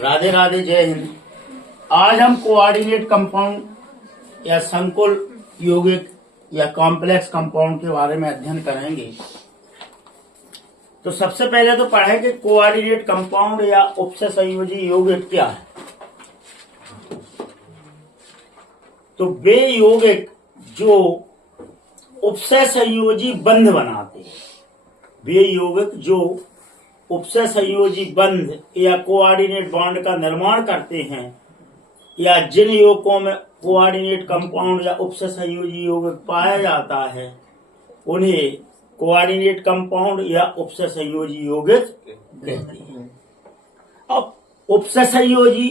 राधे राधे, जय हिंद। आज हम कोऑर्डिनेट कंपाउंड या संकुल यौगिक या कॉम्प्लेक्स कंपाउंड के बारे में अध्ययन करेंगे। तो सबसे पहले तो पढ़े कि कोऑर्डिनेट कंपाउंड या उपसंयोजी यौगिक क्या है। तो वे यौगिक जो उपसंयोजी बंध बनाते हैं, वे यौगिक जो उपसंयोजी बंध या कोऑर्डिनेट बॉन्ड का निर्माण करते हैं, या जिन यौगिकों में कोऑर्डिनेट कंपाउंड या उपसंयोजी यौगिक पाया जाता है, उन्हें कोऑर्डिनेट कंपाउंड या उपसंयोजी यौगिक कहते हैं। अब उपसंयोजी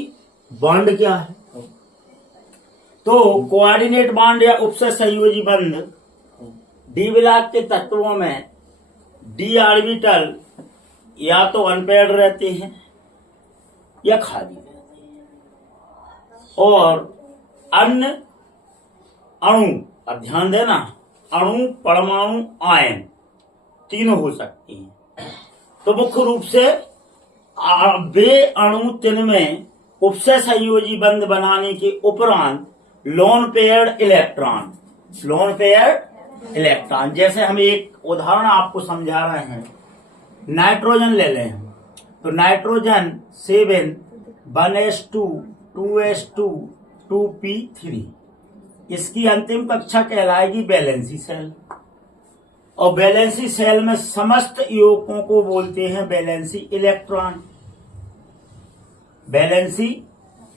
बॉन्ड क्या है? तो कोऑर्डिनेट बॉन्ड या उपसंयोजी बंध डी ब्लॉक के तत्वों में डी ऑर्बिटल या तो अनपेयर्ड रहते हैं या खाली रहते हैं, और अन्य अणु, अब ध्यान देना, अणु, परमाणु, आयन तीनों हो सकती हैं। तो मुख्य रूप से वे अणु तिनमें उपसंयोजी बंध बनाने के उपरांत लोन पेयर्ड इलेक्ट्रॉन, जैसे हम एक उदाहरण आपको समझा रहे हैं। नाइट्रोजन ले लें, तो नाइट्रोजन 7 1s2 2s2 2p3, इसकी अंतिम कक्षा कहलाएगी वैलेंसी सेल, और वैलेंसी सेल में समस्त यौगिकों को बोलते हैं वैलेंसी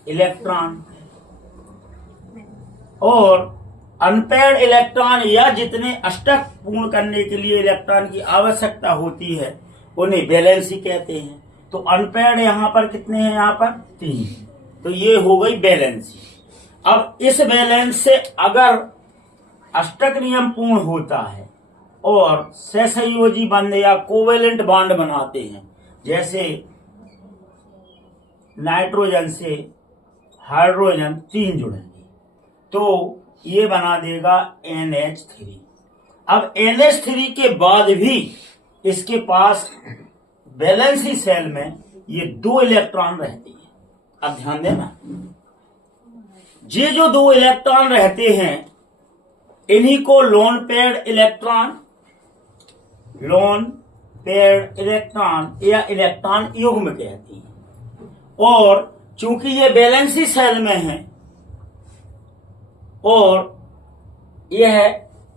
इलेक्ट्रॉन। और अनपेयर्ड इलेक्ट्रॉन या जितने अष्टक पूर्ण करने के लिए इलेक्ट्रॉन की आवश्यकता होती है, उन्हें वैलेंसी कहते हैं। तो अनपेयर्ड यहाँ पर कितने हैं? यहाँ पर 3। तो ये हो गई वैलेंसी। अब इस वैलेंस से अगर अष्टक नियम पूर्ण होता है और सहसंयोजी बंध या कोवेलेंट बॉन्ड बनाते हैं, जैसे नाइट्रोजन से हाइड्रोजन 3 जुड़ेंगे, तो ये बना देगा NH3। अब NH3 के बाद भी इसके पास वैलेंसी सेल में ये 2 इलेक्ट्रॉन रहते हैं। अब ध्यान देना, ये जो 2 इलेक्ट्रॉन रहते हैं, इन्हीं को लोन पेयर्ड इलेक्ट्रॉन या इलेक्ट्रॉन युग्म कहते हैं। और चूंकि ये वैलेंसी सेल में है और यह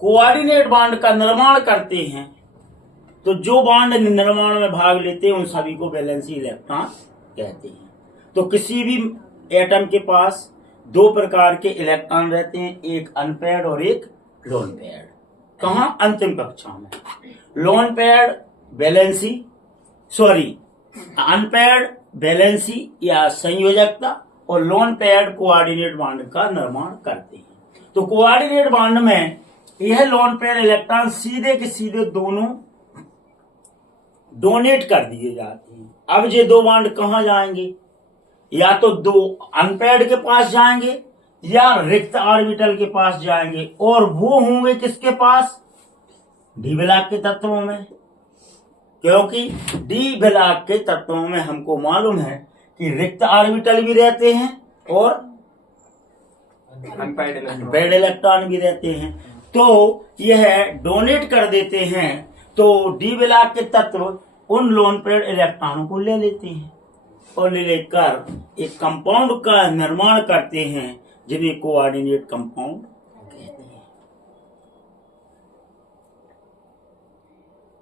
कोऑर्डिनेट बॉन्ड का निर्माण करते हैं, तो जो बॉन्ड निर्माण में भाग लेते हैं उन सभी को वैलेंसी इलेक्ट्रॉन कहते हैं। तो किसी भी एटम के पास 2 प्रकार के इलेक्ट्रॉन रहते हैं, एक अनपेयर्ड और एक लोन पेयर्ड। कहां? अंतिम कक्षा में। लोन पेयर्ड अनपेयर्ड वैलेंसी या संयोजकता, और लोन पेयर्ड कोऑर्डिनेट बॉन्ड का निर्माण करते हैं। तो कोऑर्डिनेट बॉन्ड में यह लोन पेयर्ड इलेक्ट्रॉन सीधे के सीधे दोनों डोनेट कर दिए जाते हैं। अब ये 2 बॉन्ड कहां जाएंगे? या तो 2 अनपेयर्ड के पास जाएंगे या रिक्त ऑर्बिटल के पास जाएंगे, और वो होंगे किसके पास? डी ब्लॉक के तत्वों में। क्योंकि डी ब्लॉक के तत्वों में हमको मालूम है कि रिक्त ऑर्बिटल भी रहते हैं और अनपेयर्ड इलेक्ट्रॉन भी रहते हैं। तो यह डोनेट कर देते हैं, तो डी ब्लॉक के तत्व उन लोन पेयर्ड इलेक्ट्रॉनों को ले लेते हैं और ले लेकर एक कंपाउंड का निर्माण करते हैं, जिन्हें कोऑर्डिनेट कंपाउंड कहते हैं।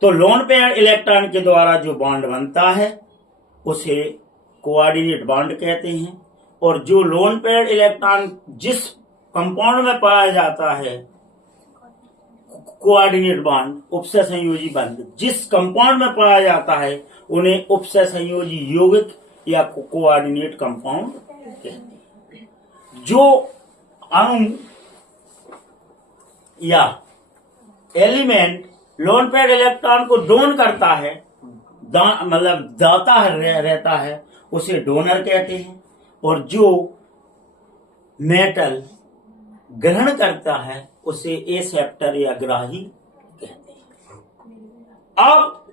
तो लोन पेयर्ड इलेक्ट्रॉन के द्वारा जो बॉन्ड बनता है उसे कोऑर्डिनेट बॉन्ड कहते हैं, और जो लोन पेयर्ड इलेक्ट्रॉन जिस कंपाउंड में पाया जाता है, कोऑर्डिनेट बॉन्ड उपसंयोजी बंध जिस कंपाउंड में पाया जाता है, उन्हें उपसंयोजी यौगिक या कोऑर्डिनेट कंपाउंड कहते हैं। जो अणु या एलिमेंट लोन पेयर्ड इलेक्ट्रॉन को डोन करता है, दाता रहता है, उसे डोनर कहते हैं, और जो मेटल ग्रहण करता है उसे एक्सेप्टर या ग्राही कहते हैं। अब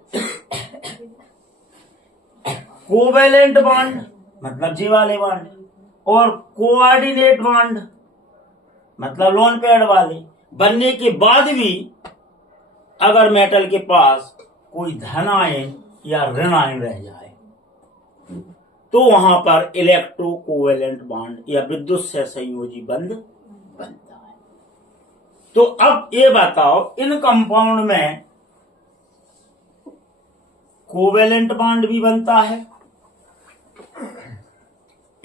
कोवेलेंट बॉन्ड मतलब जे वाले बॉन्ड, और कोऑर्डिनेट बॉन्ड मतलब लोन पेड वाले बनने के बाद भी अगर मेटल के पास कोई धन आयन या ऋण आयन रह जाए तो वहां पर इलेक्ट्रो कोवेलेंट बॉन्ड या विद्युत सहसंयोजी बंध बनता है। तो अब ये बताओ, इन कंपाउंड में कोवेलेंट बॉन्ड भी बनता है,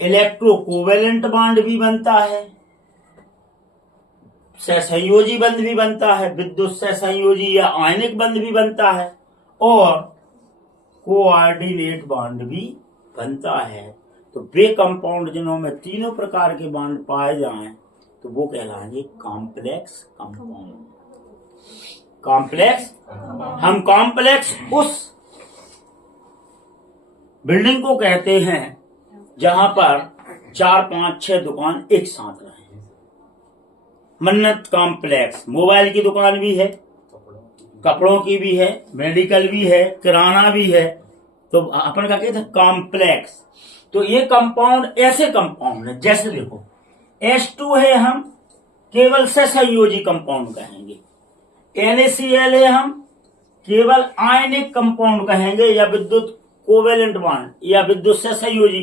इलेक्ट्रो कोवेलेंट बॉन्ड भी बनता है, सहसंयोजी बंध भी बनता है, विद्युत सहसंयोजी या आयनिक बंध भी बनता है, और कोऑर्डिनेट बॉन्ड भी बनता है। तो वे कंपाउंड जिन्हों में तीनों प्रकार के बॉन्ड पाए जाएं तो वो कहलाएंगे कॉम्प्लेक्स कंपाउंड। कॉम्प्लेक्स, हम कॉम्प्लेक्स उस बिल्डिंग को कहते हैं जहां पर 4, 5, 6 दुकान एक साथ रहे। मन्नत कॉम्प्लेक्स मोबाइल की दुकान भी है, कपड़ों की भी है, मेडिकल भी है, किराना भी है, तो अपन का कहते हैं कॉम्प्लेक्स। तो ये कंपाउंड ऐसे कंपाउंड है, जैसे देखो H2 है, हम केवल सहसंयोजी कंपाउंड कहेंगे, NaCl है, हम केवल आयनिक कंपाउंड कहेंगे या विद्युत कोवेलेंट बॉन्ड या विद्युत सहसंयोजी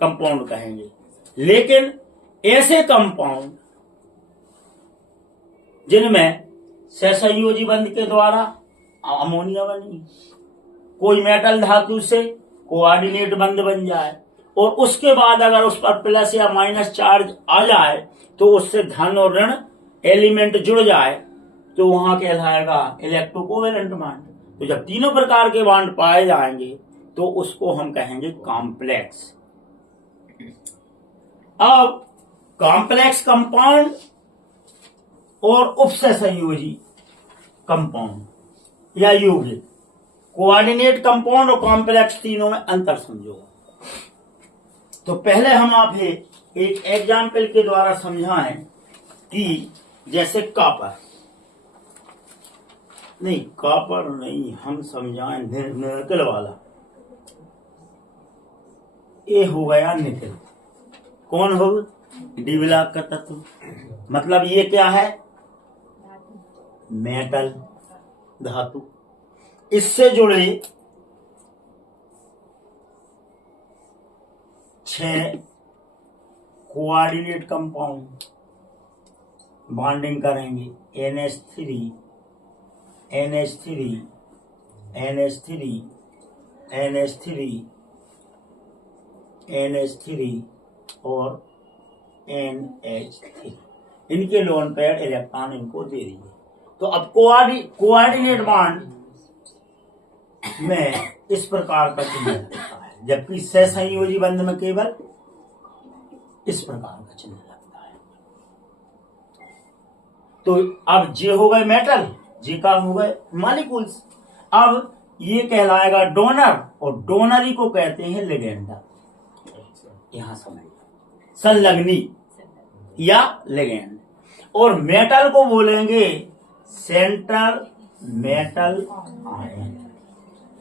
कंपाउंड कहेंगे। लेकिन ऐसे कंपाउंड जिनमें सहसंयोजी बंध के द्वारा अमोनिया बनी, कोई मेटल धातु से कोऑर्डिनेट बंध बन जाए और उसके बाद अगर उस पर प्लस या माइनस चार्ज आ जाए तो उससे धन और ऋण एलिमेंट जुड़ जाए तो वहां कहलाएगा इलेक्ट्रोकोवेलेंट बॉन्ड। तो जब तीनों प्रकार के बॉन्ड पाए जाएंगे तो उसको हम कहेंगे कॉम्प्लेक्स। अब कॉम्प्लेक्स कंपाउंड और उपसहसंयोजी कंपाउंड या यौगिक, कोऑर्डिनेट कंपाउंड और कॉम्प्लेक्स, तीनों में अंतर समझो। तो पहले हम आप एक एग्जाम्पल के द्वारा समझाएं कि जैसे कॉपर नहीं, हम समझाएं निकल वाला। ये हो गया निकल, कौन हो? डी ब्लॉक का तत्व। मतलब ये क्या है? मेटल धातु। इससे जुड़े 6 कोऑर्डिनेट कंपाउंड बॉन्डिंग करेंगे, NH3 NH3 NH3 NH3 NH3 और NH3। इनके लोन पेयर इलेक्ट्रॉन इनको दे रही है। तो अब कोऑर्डिनेट बॉन्ड में इस प्रकार का चिन्ह लगता है, जबकि सहसंयोजी बंध में केवल इस प्रकार का चिन्ह लगता है। तो अब जे हो गए मेटल, जे का हो गए मॉलिक्यूल्स। अब ये कहलाएगा डोनर, और डोनरी को कहते हैं लिगेंड। यहां समझ, संलग्नी या लिगेंड। और मेटल को बोलेंगे सेंट्रल मेटल आयन,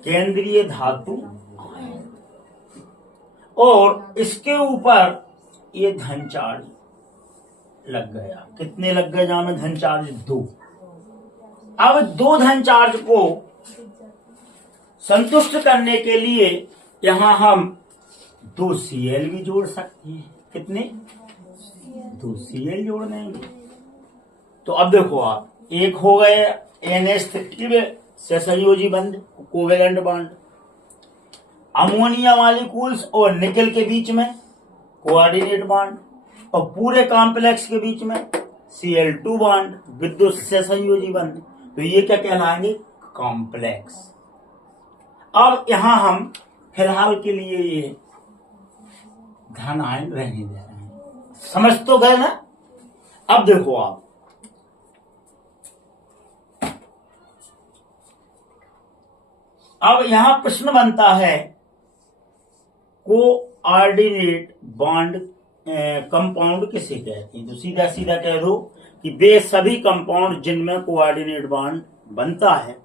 केंद्रीय धातु आयन। और इसके ऊपर ये धन चार्ज लग गया। कितने लग गए जहां में धन चार्ज? 2। अब 2 धन चार्ज को संतुष्ट करने के लिए यहां हम 2 Cl भी जोड़ सकते हैं। कितने? 2 Cl जोड़ देंगे। तो अब देखो आप, एक हो गए NH3 सहसंयोजी बंध, कोवेलेंट बॉन्ड, अमोनिया मॉलिक्यूल्स और निकल के बीच में कोऑर्डिनेट बॉन्ड, और पूरे कॉम्प्लेक्स के बीच में Cl2 बॉन्ड, विद्युत सहसंयोजी बंध। तो ये क्या कहलाएंगे? कॉम्प्लेक्स। अब यहां हम फिलहाल के लिए ये धन आयन रहने दे रहे हैं। समझ तो गए ना? अब देखो आप, अब यहां प्रश्न बनता है कोऑर्डिनेट बॉन्ड कंपाउंड किसे कहते हैं? तो सीधा सीधा कह दो कि वे सभी कंपाउंड जिनमें कोऑर्डिनेट बॉन्ड बनता है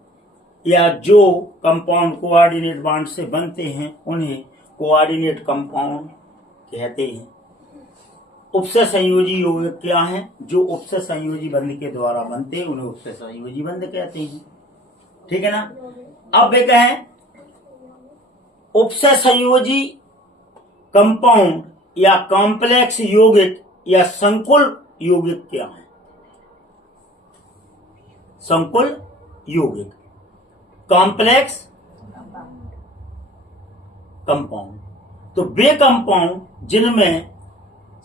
या जो कंपाउंड कोऑर्डिनेट बॉन्ड से बनते हैं उन्हें कोऑर्डिनेट कंपाउंड कहते हैं। उपसय संयोजी यौगिक क्या है? जो उपसय संयोजी बंध के द्वारा बनते हैं उन्हें उपसय संयोजी बंध कहते हैं। ठीक है ना। अब वे कहें उपसय संयोजी कंपाउंड या कॉम्प्लेक्स यौगिक या संकुल यौगिक क्या है? संकुल यौगिक, कॉम्प्लेक्स कंपाउंड, तो वे कंपाउंड जिनमें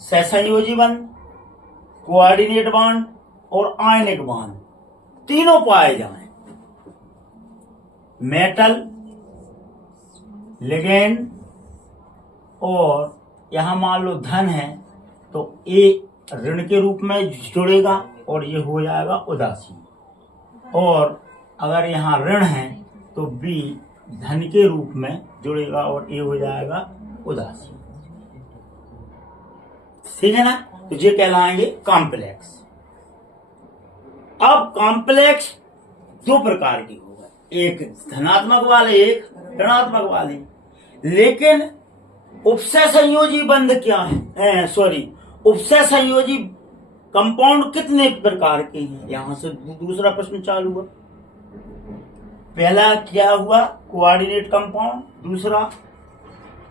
सहसंयोजी बंध, कोऑर्डिनेट बॉन्ड और आयनिक बॉन्ड तीनों पाए जाएं। मेटल, लिगेंड और यहां मान लो धन है तो ए ऋण के रूप में जुड़ेगा और ये हो जाएगा उदासीन, और अगर यहां ऋण है तो बी धन के रूप में जुड़ेगा और ए हो जाएगा उदासीन। ठीक है ना। तो ये कहलाएंगे कॉम्प्लेक्स। अब कॉम्प्लेक्स दो प्रकार के हो गए, एक धनात्मक वाले एक ऋणात्मक वाले। लेकिन उपसय संयोजी बंध क्या है? उपसय संयोजी कंपाउंड कितने प्रकार के हैं? यहां से दूसरा प्रश्न चालू हुआ। पहला क्या हुआ? कोऑर्डिनेट कंपाउंड, दूसरा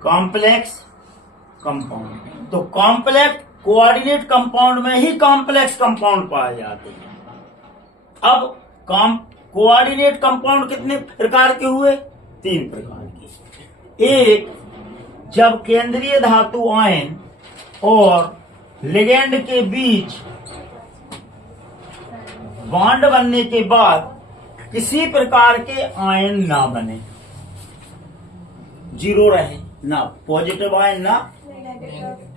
कॉम्प्लेक्स कंपाउंड। तो कॉम्प्लेक्स कोऑर्डिनेट कंपाउंड में ही कॉम्प्लेक्स कंपाउंड पाए जाते हैं। अब कोऑर्डिनेट कंपाउंड कितने प्रकार के हुए? 3 प्रकार के। एक, जब केंद्रीय धातु आयन और लिगेंड के बीच बॉन्ड बनने के बाद किसी प्रकार के आयन ना बने, जीरो रहे, ना पॉजिटिव आयन ना,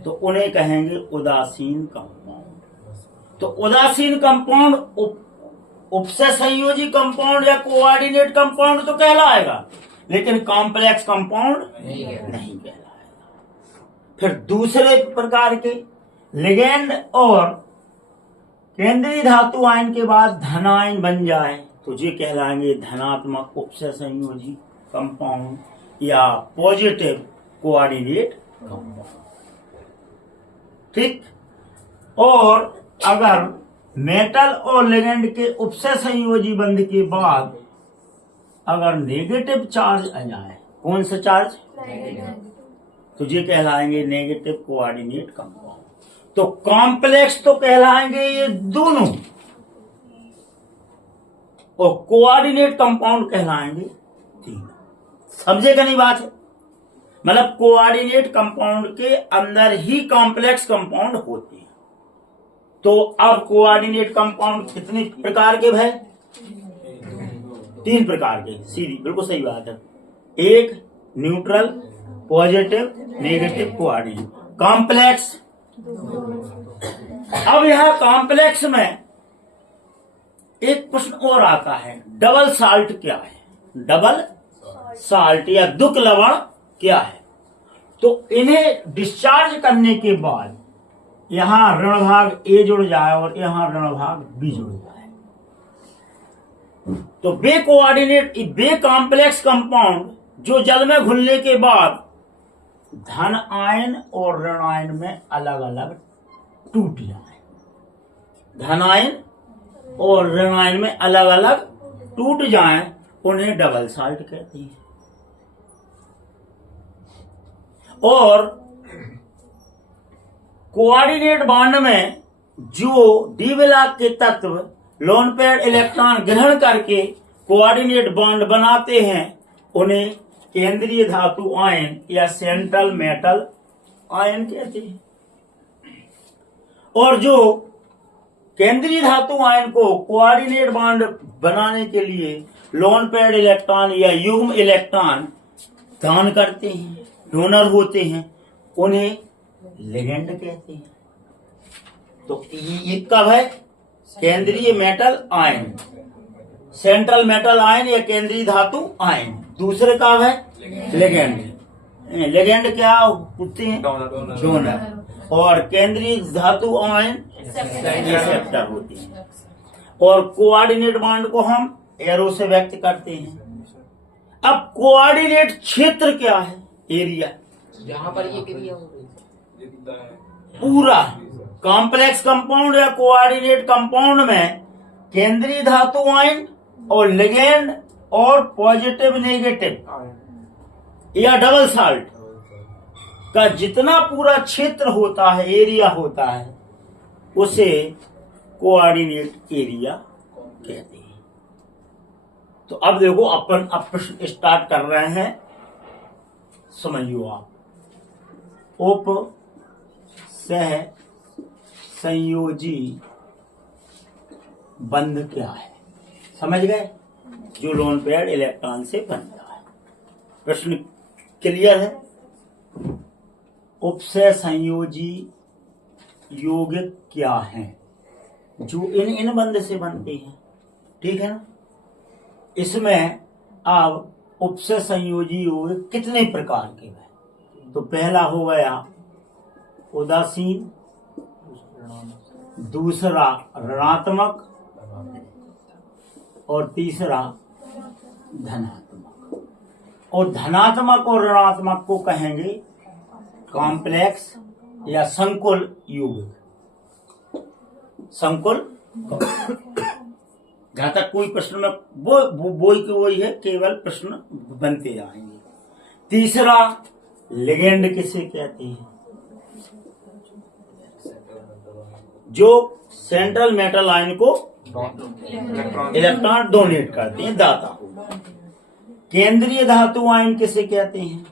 तो उन्हें कहेंगे उदासीन कंपाउंड। तो उदासीन कंपाउंड उपसय संयोजी कंपाउंड या कोऑर्डिनेट कंपाउंड तो कहलाएगा, लेकिन कॉम्प्लेक्स कंपाउंड नहीं कहलाएगा। फिर दूसरे प्रकार के लिगेंड और केंद्रीय धातु आयन के बाद धन आयन बन जाए तो ये कहलाएंगे धनात्मक उपसय संयोजी कंपाउंड या पॉजिटिव कोऑर्डिनेट कंपाउंड। ठीक। और अगर मेटल और लिगेंड के उपसय संयोजी बंध के बाद अगर नेगेटिव चार्ज आ जाए, कौन सा चार्ज? तो ये कहलाएंगे नेगेटिव कोऑर्डिनेट कंपाउंड। तो कॉम्प्लेक्स तो कहलाएंगे ये दोनों, और कोऑर्डिनेट कंपाउंड कहलाएंगे तीनों। समझेगा नहीं बात है? मतलब कोऑर्डिनेट कंपाउंड के अंदर ही कॉम्प्लेक्स कंपाउंड होते हैं। तो अब कोऑर्डिनेट कंपाउंड कितने प्रकार के भाई? 3 प्रकार के। सीधी बिल्कुल सही बात है। एक neutral, positive, negative coordinate. Complex, अब यह कॉम्प्लेक्स में एक प्रश्न और आता है, डबल साल्ट क्या है? डबल साल्ट या दुक लवण क्या है? तो इन्हें डिस्चार्ज करने के बाद यहां ऋण भाग ए जुड़ जाए और यहां ऋण भाग बी जुड़ जाए, तो बे कोऑर्डिनेट बे कॉम्प्लेक्स कंपाउंड जो जल में घुलने के बाद धन आयन और ऋण आयन में अलग अलग टूट जाए, धन आयन और ऋण आयन में अलग अलग टूट जाएं, उन्हें डबल साल्ट कहते हैं। और कोऑर्डिनेट बॉन्ड में जो द्विविलाक के तत्व लोन पेयर इलेक्ट्रॉन ग्रहण करके कोऑर्डिनेट बॉन्ड बनाते हैं उन्हें केंद्रीय धातु आयन या सेंट्रल मेटल आयन कहते हैं। और जो केंद्रीय धातु आयन को कोऑर्डिनेट बॉन्ड बनाने के लिए लोन पेयर इलेक्ट्रॉन या युग्म इलेक्ट्रॉन दान करते हैं, डोनर होते हैं, उन्हें लिगेंड कहते हैं। तो ये कब है? केंद्रीय metal ion, central metal ion या केंद्रीय धातु आयन। दूसरे कब है? लिगेंड। लिगेंड क्या होते हैं? डोनर। और केंद्रीय धातु आयन रिसेप्टर होते हैं। और कोऑर्डिनेट बॉन्ड को हम एरो से व्यक्त करते हैं। अब कोऑर्डिनेट क्षेत्र क्या है? एरिया, जहां पर ये क्रिया हो रही पूरा कॉम्प्लेक्स कंपाउंड या कोऑर्डिनेट कंपाउंड में केंद्रीय धातु आयन और लिगेंड और पॉजिटिव नेगेटिव या डबल साल्ट का जितना पूरा क्षेत्र होता है, एरिया होता है, उसे कोऑर्डिनेट एरिया कहते हैं। तो अब देखो अपन अब प्रश्न स्टार्ट कर रहे हैं, समझियो आप। उप सह संयोजी बंध क्या है, समझ गए? जो लोन पेयर इलेक्ट्रॉन से बनता है। प्रश्न क्लियर है? उपसह संयोजी यौगिक क्या है? जो इन बंध से बनते हैं, ठीक है ना? इसमें अब उपसह संयोजी यौगिक कितने प्रकार के हैं? तो पहला हो गया उदासीन, दूसरा ऋणात्मक और तीसरा धनात्मक। और धनात्मक और ऋणात्मक को कहेंगे कॉम्प्लेक्स या संकुल यौगिक। संकुल जहां तक कोई प्रश्न में वो की वही है, केवल प्रश्न बनते जाएंगे। तीसरा लिगेंड किसे कहते हैं? जो सेंट्रल मेटल आयन को इलेक्ट्रॉन डोनेट करते हैं, दाता को। केंद्रीय धातु आयन किसे कहते हैं?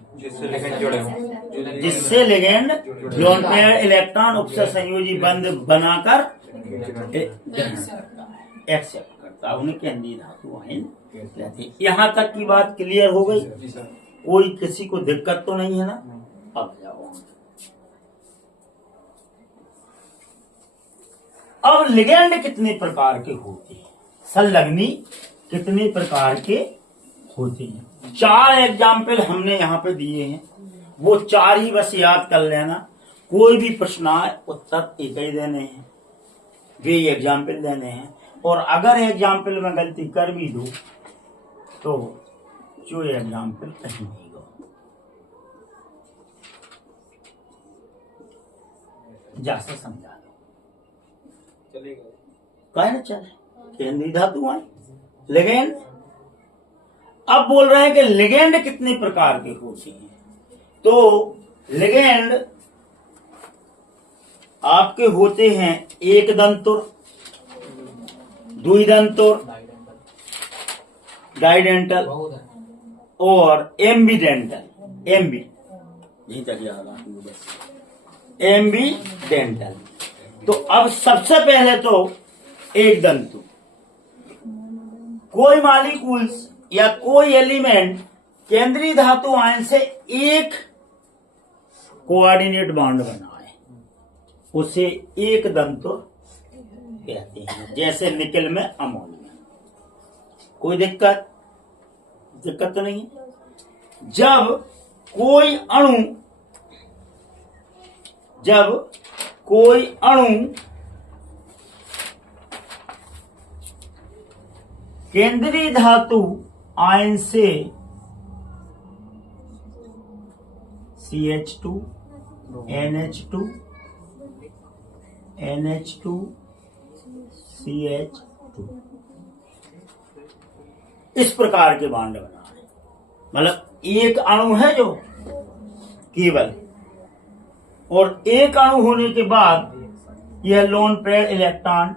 जिससे लिगेंड लोन पेयर इलेक्ट्रॉन उपसह संयोजी बंध बनाकर एक्सेप्ट करता है, उन्हें केंद्रीय धातु आयन कहते हैं। यहाँ तक की बात क्लियर हो गई? कोई किसी को दिक्कत तो नहीं है ना? अब जाओ। अब लिगेंड कितने प्रकार के होते हैं, संलग्नी कितने प्रकार के होते हैं? 4 एग्जाम्पल हमने यहाँ पे दिए हैं, वो 4 ही बस याद कर लेना। कोई भी प्रश्न आए उत्तर एक ही देने हैं, वे एग्जाम्पल देने हैं। और अगर एग्जाम्पल में गलती कर भी दो तो जो एग्जाम्पल कहीं नहीं गो। जैसा समझा दो चलेगा, कहे ना चले। केंद्रीय धातु आयन, लिगेंड। अब बोल रहे हैं कि लिगेंड कितने प्रकार के होते हैं। तो लिगेंड आपके होते हैं एक दंतुर, द्विदंतुर, डाइडेंटल और एम्बीडेंटल। एम्बी यही तक याद आती है बस, एम्बीडेंटल। तो अब सबसे पहले तो एक दंतु। कोई मॉलिक्यूल्स या कोई एलिमेंट केंद्रीय धातु आयन से एक कोऑर्डिनेट बॉन्ड बनाए, उसे एक दंतु कहते हैं। जैसे निकल में अमोनिया। कोई दिक्कत तो नहीं? जब कोई अणु केंद्रीय धातु आयन से CH2, NH2, NH2, CH2 इस प्रकार के बॉन्ड बना है। मतलब एक अणु है जो केवल, और एक अणु होने के बाद यह लोन पेयर इलेक्ट्रॉन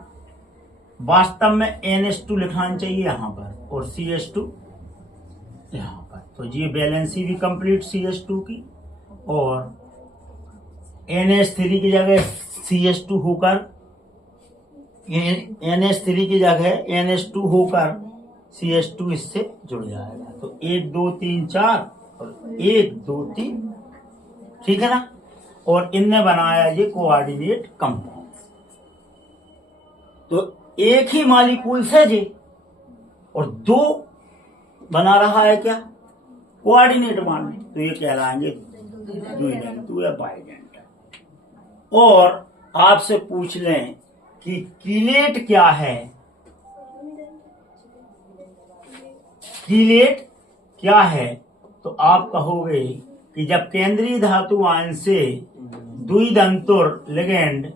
वास्तव में NH2 लिखना चाहिए यहां पर और CH2 यहां पर। तो ये बैलेंसी भी कंप्लीट CH2 की, और NH3 की जगह CH2 होकर NH3 की जगह NH2 होकर CH2 इससे जुड़ जाएगा। तो 1 2 3 4 और 1 2 3, ठीक है ना? और इनने बनाया ये कोऑर्डिनेट कंपाउंड। तो एक ही मॉलिक्यूल से जे और 2 बना रहा है क्या? Coordinate bond. तो ये कहलाएंगे द्विदंतु या बाइडेंटल। और आपसे पूछ लें कि कीलेट क्या है? कीलेट क्या है? तो आप कहोगे कि जब केंद्रीय धातु आयन से द्विदंतुर लिगेंड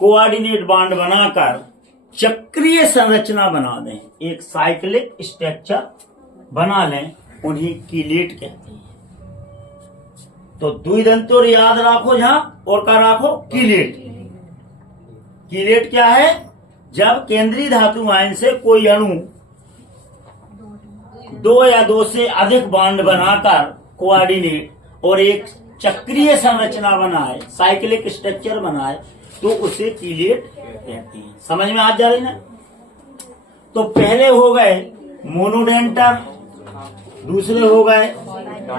कोऑर्डिनेट बॉन्ड बनाकर चक्रीय संरचना बना दें, एक साइक्लिक स्ट्रक्चर बना लें, उन्हें कीलेट कहते हैं। तो द्विदंतुर याद रखो जहां, और का रखो कीलेट। कीलेट क्या है? जब केंद्रीय धातु आयन से कोई अणु दो या दो से अधिक बॉन्ड बनाकर कोऑर्डिनेट और एक चक्रीय संरचना बनाए, साइक्लिक स्ट्रक्चर बनाए, तो उसे कीलेट कहते हैं। समझ में आ जा रही ना? तो पहले हो गए मोनोडेंटर, दूसरे हो गए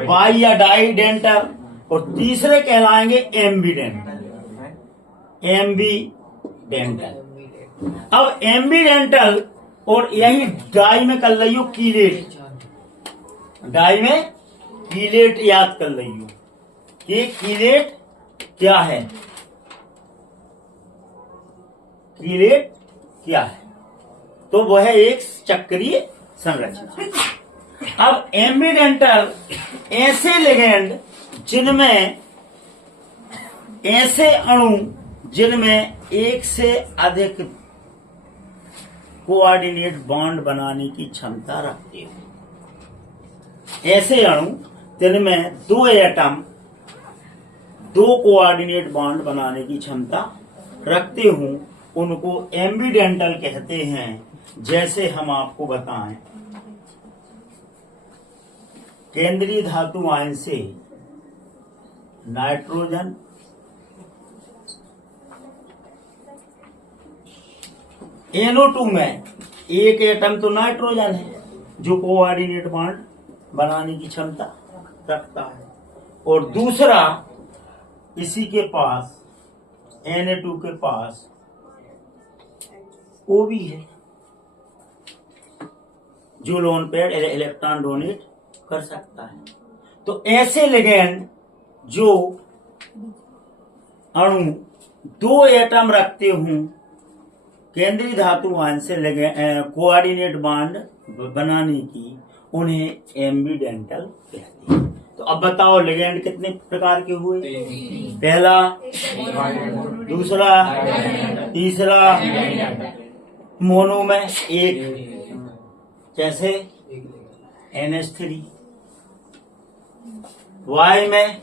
बाई या डाइडेंटर, और तीसरे कहलाएंगे एम्बीडेंटल। अब एम्बीडेंटल और यही डाई में कर लियो कीलेट, डाई में कीलेट याद कर लियो कि कीलेट क्या है, कीलेट क्या है, तो वह है एक चक्रीय संरचना। अब एम्बीडेंटल ऐसे लिगेंड जिनमें, ऐसे अणु जिनमें एक से अधिक कोऑर्डिनेट बॉन्ड बनाने की क्षमता रखते हो, ऐसे अणु जिनमें दो एटम दो कोऑर्डिनेट बॉन्ड बनाने की क्षमता रखते हूं, उनको एम्बीडेंटल कहते हैं। जैसे हम आपको बताएं, केंद्रीय धातु आयन से नाइट्रोजन, NO2 में एक एटम तो नाइट्रोजन है जो कोऑर्डिनेट बॉन्ड बनाने की क्षमता रखता है, और दूसरा इसी के पास Na2 के पास O भी है जो लोन पेयर इलेक्ट्रॉन डोनेट कर सकता है। तो ऐसे लिगेंड जो अणु दो एटम रखते हूं केंद्रीय धातु आयन से कोऑर्डिनेट बॉन्ड बनाने की, उन्हें एम्बीडेंटल कहते हैं। तो अब बताओ लिगेंड कितने प्रकार के हुए? पहला, दूसरा, तीसरा। मोनो में एक, जैसे NH3। वाई में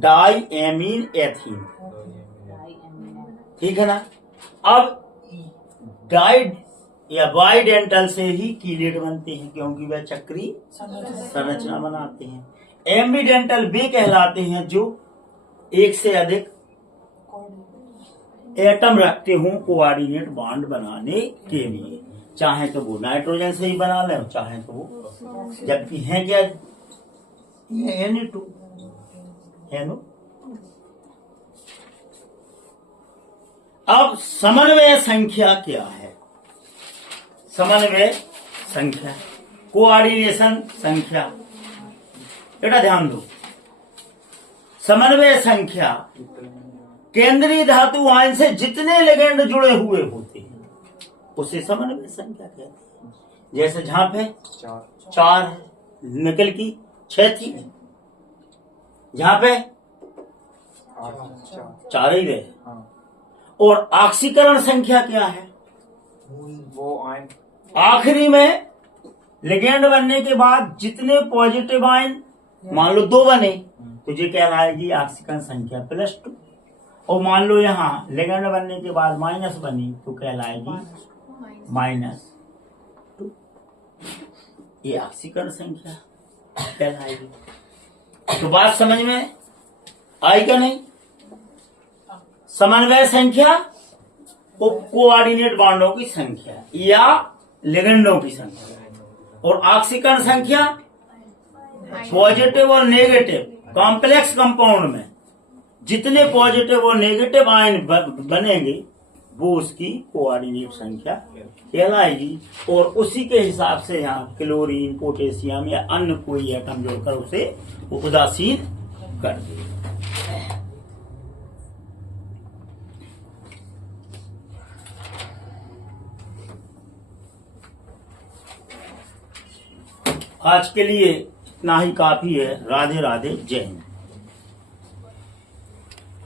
डाई एमीन एथीन, ठीक है ना? अब डाइड या बाइडेंटल से ही कीलेट बनते हैं क्योंकि वह चक्रीय संरचना बनाते हैं। एम्बीडेंटल वे कहलाते हैं जो एक से अधिक एटम रखते हों कोऑर्डिनेट बॉन्ड बनाने के लिए, चाहे तो वो नाइट्रोजन से ही बना ले, चाहे तो वो, जबकि है क्या, ये Na2 NO। अब समन्वय संख्या क्या है? समन्वय संख्या, कोऑर्डिनेशन संख्या, बेटा ध्यान दो। समन्वय संख्या केंद्रीय धातु आयन से जितने लिगेंड जुड़े हुए होते हैं उसे समन्वय संख्या कहते हैं। जैसे जहां पे 4 है, निकल की 6 थी, जहां पे 4 ही रहे। और ऑक्सीकरण संख्या क्या है? वो आयन आखिरी में लिगेंड बनने के बाद जितने पॉजिटिव आयन, मान लो 2 बने, तो ये कहलाएगी ऑक्सीकरण संख्या +2। और मान लो यहाँ लिगेंड बनने के बाद माइनस बनी तो कहलाएगी -2। ये ऑक्सीकरण संख्या कहलाएगी। तो बात समझ में आई क्या नहीं? समन्वय संख्या कोऑर्डिनेट बॉन्डों की संख्या या लिगेंडों की संख्या, और ऑक्सीकरण संख्या पॉजिटिव और नेगेटिव कॉम्प्लेक्स कंपाउंड में जितने पॉजिटिव और नेगेटिव आयन बनेंगे वो उसकी कोऑर्डिनेट संख्या कहलाएगी। और उसी के हिसाब से यहाँ क्लोरीन, पोटेशियम या अन्य कोई एटम जोड़कर उसे उदासीन कर देगा। आज के लिए इतना ही काफी है। राधे राधे, जय हिंद।